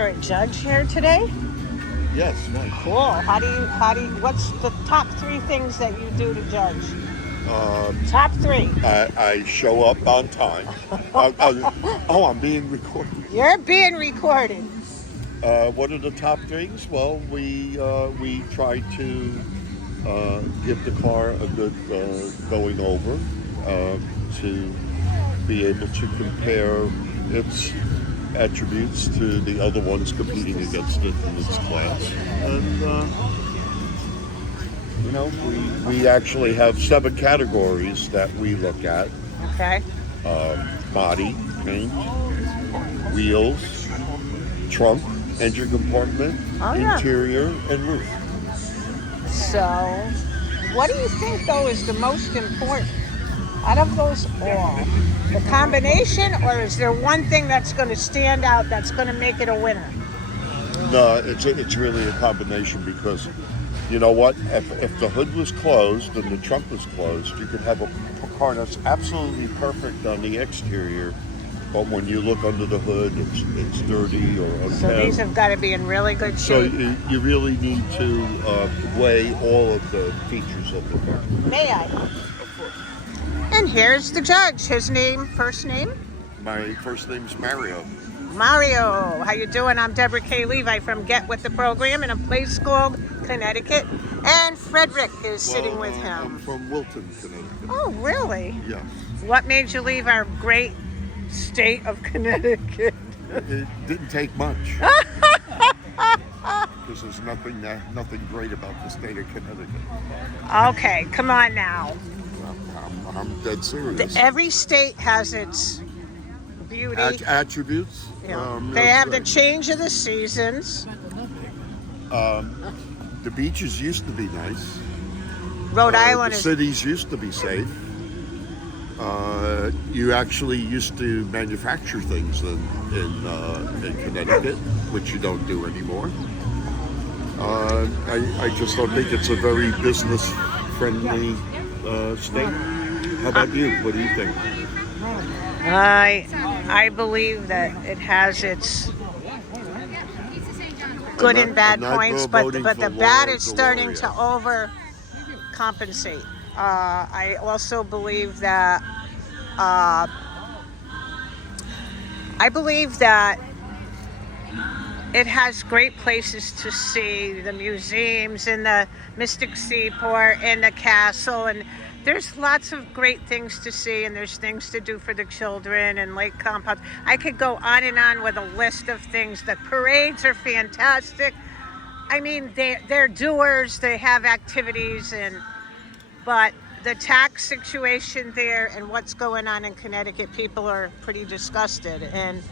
are a judge here today? Yes, nice. Cool. What's the top 3 things that you do to judge? Top 3. I show up on time. Oh, I'm being recorded. You're being recorded. What are the top things? Well, we try to give the car a good going over to be able to compare its attributes to the other ones competing against it in its class. And we actually have 7 categories that we look at. Okay. Body, paint, wheels, trunk, engine compartment, interior, and roof. So, what do you think, though, is the most important out of those all? The combination, or is there one thing that's going to stand out that's going to make it a winner? No, it's really a combination, because you know what? If the hood was closed and the trunk was closed, you could have a car that's absolutely perfect on the exterior, but when you look under the hood, it's dirty or unkempt. So these have got to be in really good shape. So you really need to weigh all of the features of the car. May I? And here's the judge. His name, first name? My first name's Mario. Mario, how you doing? I'm Deborah K. Levi from Get With The Program in a place called Connecticut. And Frederick is sitting with him. I'm from Wilton, Connecticut. Oh, really? Yeah. What made you leave our great state of Connecticut? It didn't take much. Because there's nothing great about the state of Connecticut. Okay, come on now. I'm dead serious. Every state has its beauty. Attributes. Yeah. They have the change of the seasons. The beaches used to be nice. Rhode Island the is... cities used to be safe. You actually used to manufacture things in Connecticut, which you don't do anymore. I just don't think it's a very business-friendly state. How about you? What do you think? I believe that it has its good and bad points, but the bad is starting to overcompensate. I also believe that it has great places to see, the museums and the Mystic Seaport and the castle, and there's lots of great things to see, and there's things to do for the children and lake compounds. I could go on and on with a list of things. The parades are fantastic. I mean, they're doers, they have activities, but the tax situation there and what's going on in Connecticut, people are pretty disgusted. And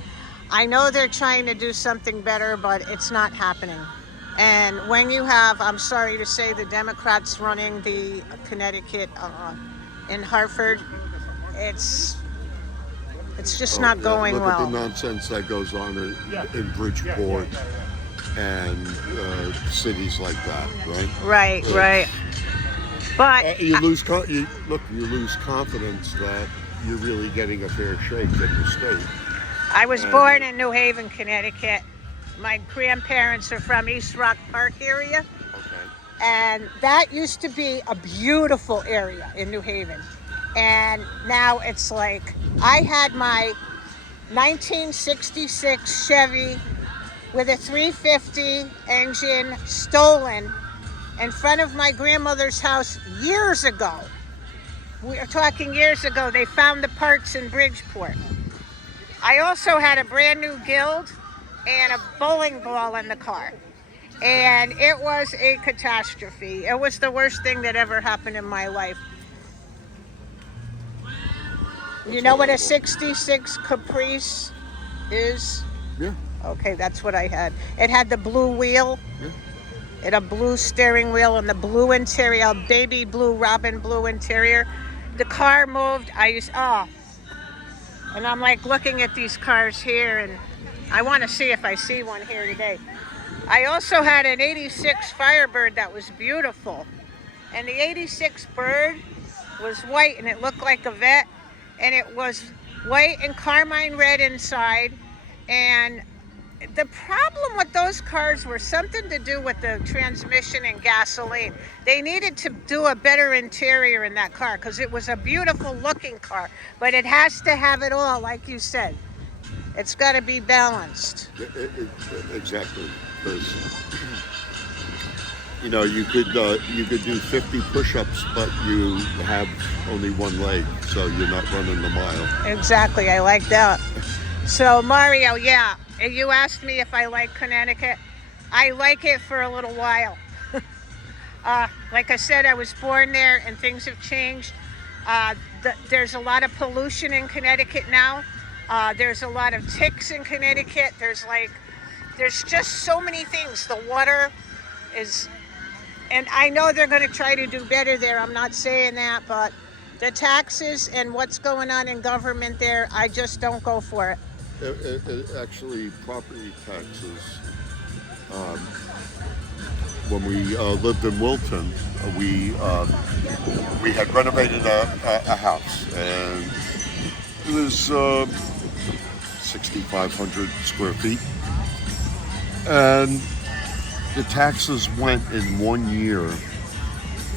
I know they're trying to do something better, but it's not happening. And when you have, I'm sorry to say, the Democrats running the Connecticut in Hartford, it's just not going look well. Look at the nonsense that goes on in Bridgeport and cities like that, right? Right. But you lose confidence that you're really getting a fair shake in the state. I was born in New Haven, Connecticut. My grandparents are from East Rock Park area. Okay. And that used to be a beautiful area in New Haven. And now it's like, I had my 1966 Chevy with a 350 engine stolen in front of my grandmother's house years ago. We are talking years ago. They found the parts in Bridgeport. I also had a brand new Guild and a bowling ball in the car. And it was a catastrophe. It was the worst thing that ever happened in my life. You know what a 66 Caprice is? Yeah. Okay, that's what I had. It had the blue wheel. Yeah. It had a blue steering wheel and the blue interior, baby blue, robin blue interior. The car moved. And I'm like looking at these cars here, and I want to see if I see one here today. I also had an 86 Firebird that was beautiful. And the 86 Bird was white, and it looked like a vet. And it was white and carmine red inside. And the problem with those cars were something to do with the transmission and gasoline. They needed to do a better interior in that car because it was a beautiful looking car, but it has to have it all, like you said. It's got to be balanced. Exactly, because you know you could do 50 push-ups, but you have only one leg, so you're not running the mile. Exactly, I like that. So Mario, yeah, you asked me if I like Connecticut. I like it for a little while. Like I said, I was born there and things have changed. There's a lot of pollution in Connecticut now. There's a lot of ticks in Connecticut. There's just so many things. The water is, and I know they're going to try to do better there. I'm not saying that, but the taxes and what's going on in government there, I just don't go for it. Actually, property taxes. When we lived in Wilton, we had renovated a house, and it was 6,500 square feet, and the taxes went in 1 year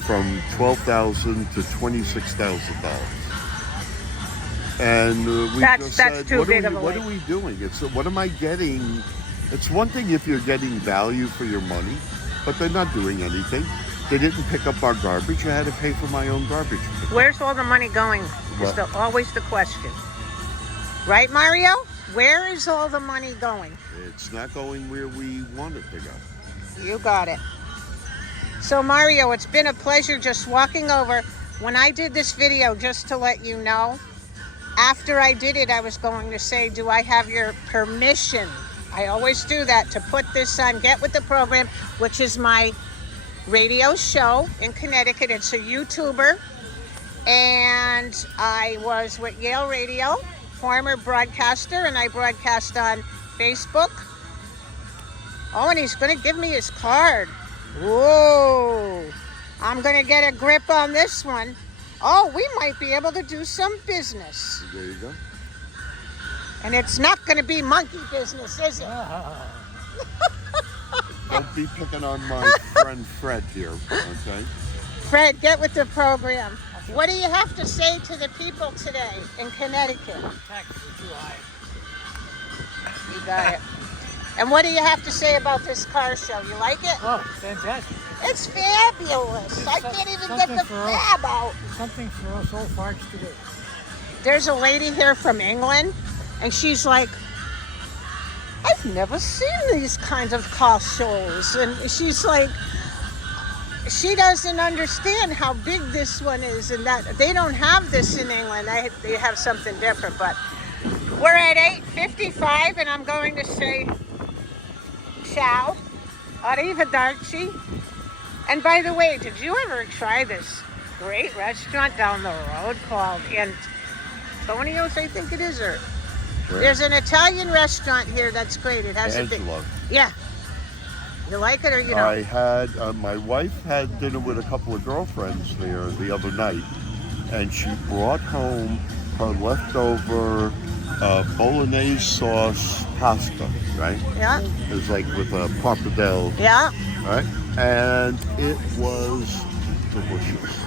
from $12,000 to $26,000. And we That's said, too big of a what leap. are we doing? What am I getting? It's one thing if you're getting value for your money, but they're not doing anything. They didn't pick up our garbage. I had to pay for my own garbage. Where's all the money going? Is always the question. Right, Mario? Where is all the money going? It's not going where we want it to go. You got it. So Mario, it's been a pleasure just walking over. When I did this video, just to let you know, after I did it, I was going to say, do I have your permission? I always do that, to put this on Get With The Program, which is my radio show in Connecticut. It's a YouTuber. And I was with Yale Radio, former broadcaster, and I broadcast on Facebook. Oh, and he's going to give me his card. Whoa. I'm going to get a grip on this one. Oh, we might be able to do some business. There you go. And it's not going to be monkey business, is it? Don't be picking on my friend Fred here, okay? Fred, Get With The Program. What do you have to say to the people today in Connecticut? Taxes are too high. You got it. And what do you have to say about this car show? You like it? Oh, fantastic. It's fabulous. I can't even get the fab out. Something for us old farts to do. There's a lady here from England, and she's like, I've never seen these kinds of car shows. And she's like, she doesn't understand how big this one is, and that they don't have this in England. They have something different, but we're at 8:55, and I'm going to say ciao, arrivederci. And by the way, did you ever try this great restaurant down the road called Antonio's, I think it is, or there's an Italian restaurant here that's great. It has Angelo. Yeah. You like it or you don't? I had, my wife had dinner with a couple of girlfriends there the other night, and she brought home her leftover bolognese sauce pasta, right? Yeah. It was like with a pappardelle, Yeah. right? And it was delicious.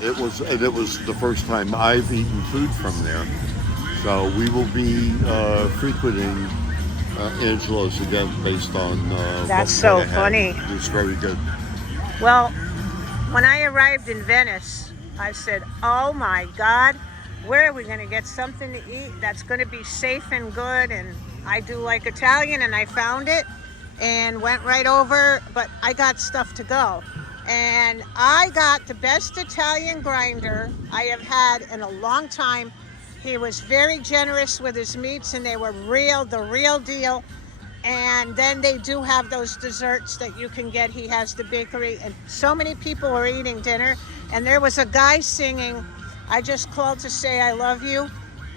It was the first time I've eaten food from there. So we will be frequenting Angelo's again based on That's so funny. It was very good. Well, when I arrived in Venice, I said, oh my God, where are we going to get something to eat that's going to be safe and good? And I do like Italian, and I found it and went right over, but I got stuff to go. And I got the best Italian grinder I have had in a long time. He was very generous with his meats, and they were the real deal. And then they do have those desserts that you can get. He has the bakery, and so many people were eating dinner. And there was a guy singing, I just called to say I love you.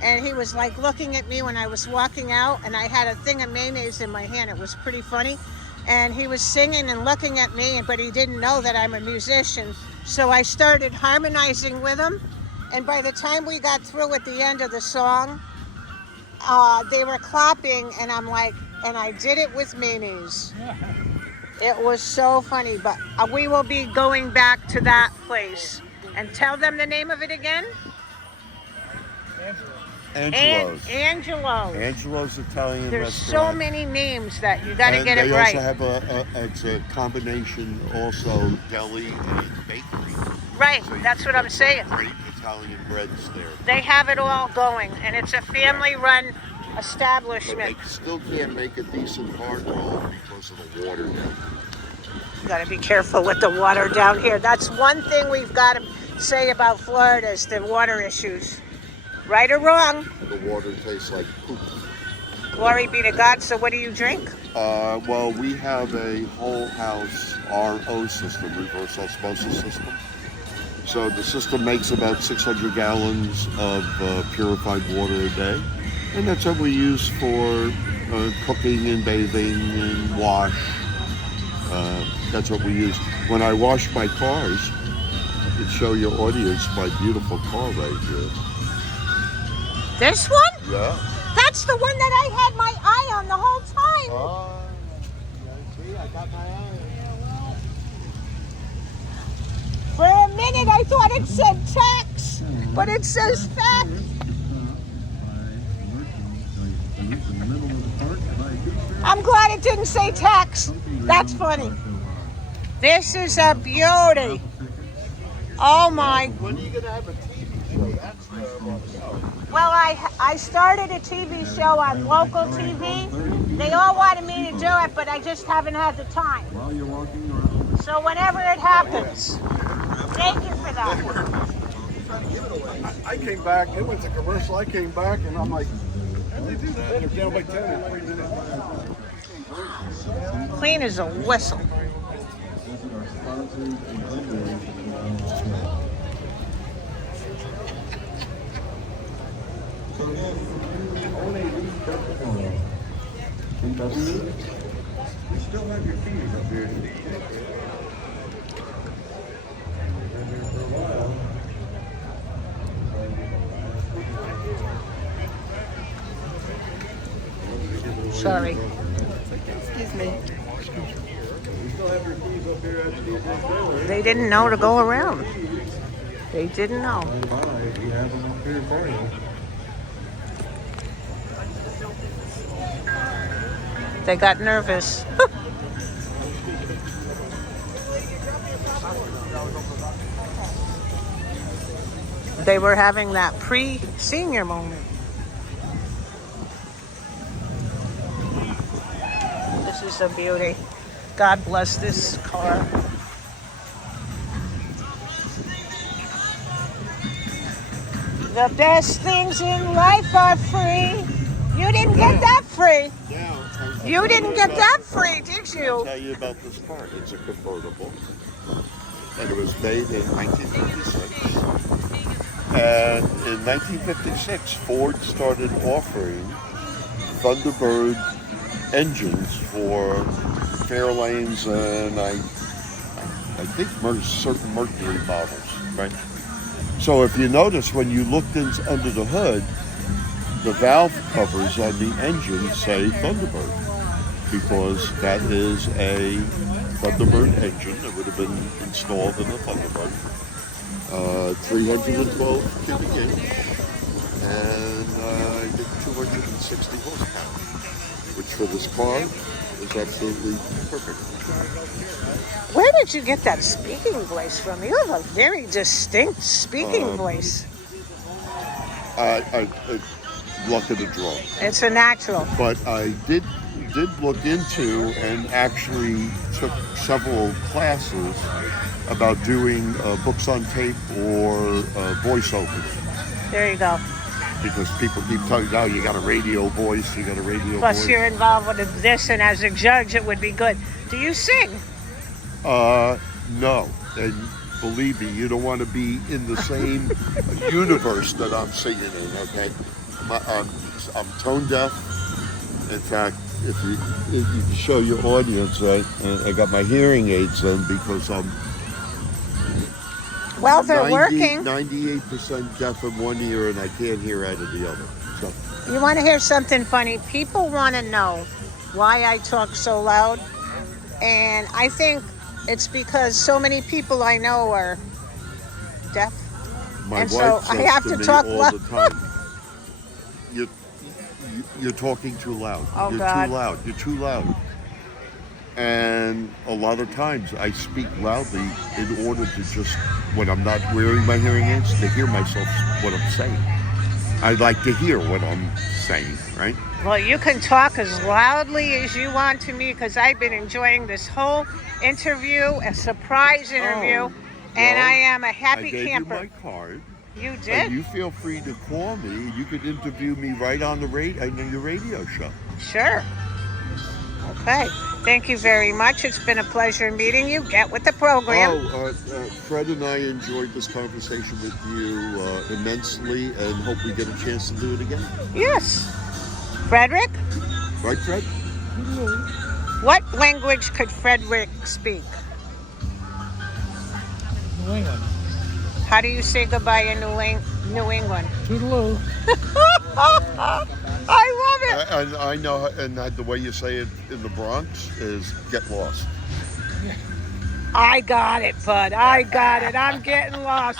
And he was like looking at me when I was walking out, and I had a thing of mayonnaise in my hand. It was pretty funny. And he was singing and looking at me, but he didn't know that I'm a musician. So I started harmonizing with him. And by the time we got through at the end of the song, they were clapping, and I'm like, and I did it with Mimi's. It was so funny, but we will be going back to that place. And tell them the name of it again. Angelo's. Angelo. Angelo's Italian There's restaurant. so many names that you got to And get it they right. also have it's a combination also deli and bakery. Right, So you that's what get I'm saying. Great Italian breads there. They have it all going, and it's a family-run But establishment. they still can't make a decent hard roll because of the water down. You got to be careful with the water down here. That's one thing we've got to say about Florida is the water issues. Right or wrong, The water tastes like poop. glory be to God. So what do you drink? Well, we have a whole house RO system, reverse osmosis system. So the system makes about 600 gallons of purified water a day. And that's what we use for cooking and bathing and wash. That's what we use. When I wash my cars, I could show your audience my beautiful car right here. This one? Yeah. That's the one that I had my eye on the whole time. See, I got my eye. For a minute, I thought it said tax, but it says fact. I'm glad it didn't say tax. That's funny. This is a beauty. Oh my. When are you going to have a TV show? That's where I want to go. Well, I started a TV show on local TV. They all wanted me to do it, but I just haven't had the time. So whenever it happens. Thank you for that. I came back, it went to commercial, I came back and I'm like, how'd they do that? They're down by 10 in 3 minutes. Clean as a whistle. Sorry. Excuse me. They didn't know to go around. They didn't know. They got nervous. They were having that pre-senior moment. This is a beauty. God bless this car. The best things in life are free. You didn't get that free. You didn't get that free, did I'll you? tell you about this car. It's a convertible. And it was made in 1956. And in 1956, Ford started offering Thunderbird engines for Fairlanes and I think certain Mercury models, right? So if you notice, when you looked under the hood, the valve covers on the engine say Thunderbird, because that is a Thunderbird engine that would have been installed in the Thunderbird. 312 cubic inch and I think 260 horsepower, which for this car is absolutely perfect. Where did you get that speaking voice from? You have a very distinct speaking voice. I luck of the draw. It's a natural. But I did look into and actually took several classes about doing books on tape or voiceovers. There you go. Because people keep telling you, oh, you got a radio voice, you got a radio Plus, voice. you're involved with this, and as a judge, it would be good. Do you sing? No. And believe me, you don't want to be in the same universe that I'm singing in, okay? I'm tone deaf. In fact, if you can show your audience, right, I got my hearing aids in because I'm Well, they're working. 98% deaf in one ear and I can't hear out of the other. So You want to hear something funny? People want to know why I talk so loud. And I think it's because so many people I know are deaf. My And wife so says I have to me talk all loud. the time, you're talking too loud. Oh, You're God. too loud. You're too loud. And a lot of times I speak loudly in order to just, when I'm not wearing my hearing aids, to hear myself what I'm saying. I like to hear what I'm saying, right? Well, you can talk as loudly as you want to me because I've been enjoying this whole interview, a surprise interview, Oh, and well, I am a I happy gave camper. you my card. You And did? you feel free to call me. You could interview me right on your radio show. Sure. Okay. Thank you very much. It's been a pleasure meeting you. Get with the program. Fred and I enjoyed this conversation with you immensely and hope we get a chance to do it again. Yes. Frederick? Right, Fred? What language could Frederick speak? New England. How do you say goodbye in New England? Toodaloo. I love it. And I know, and the way you say it in the Bronx is get lost. I got it, bud. I got it. I'm getting lost.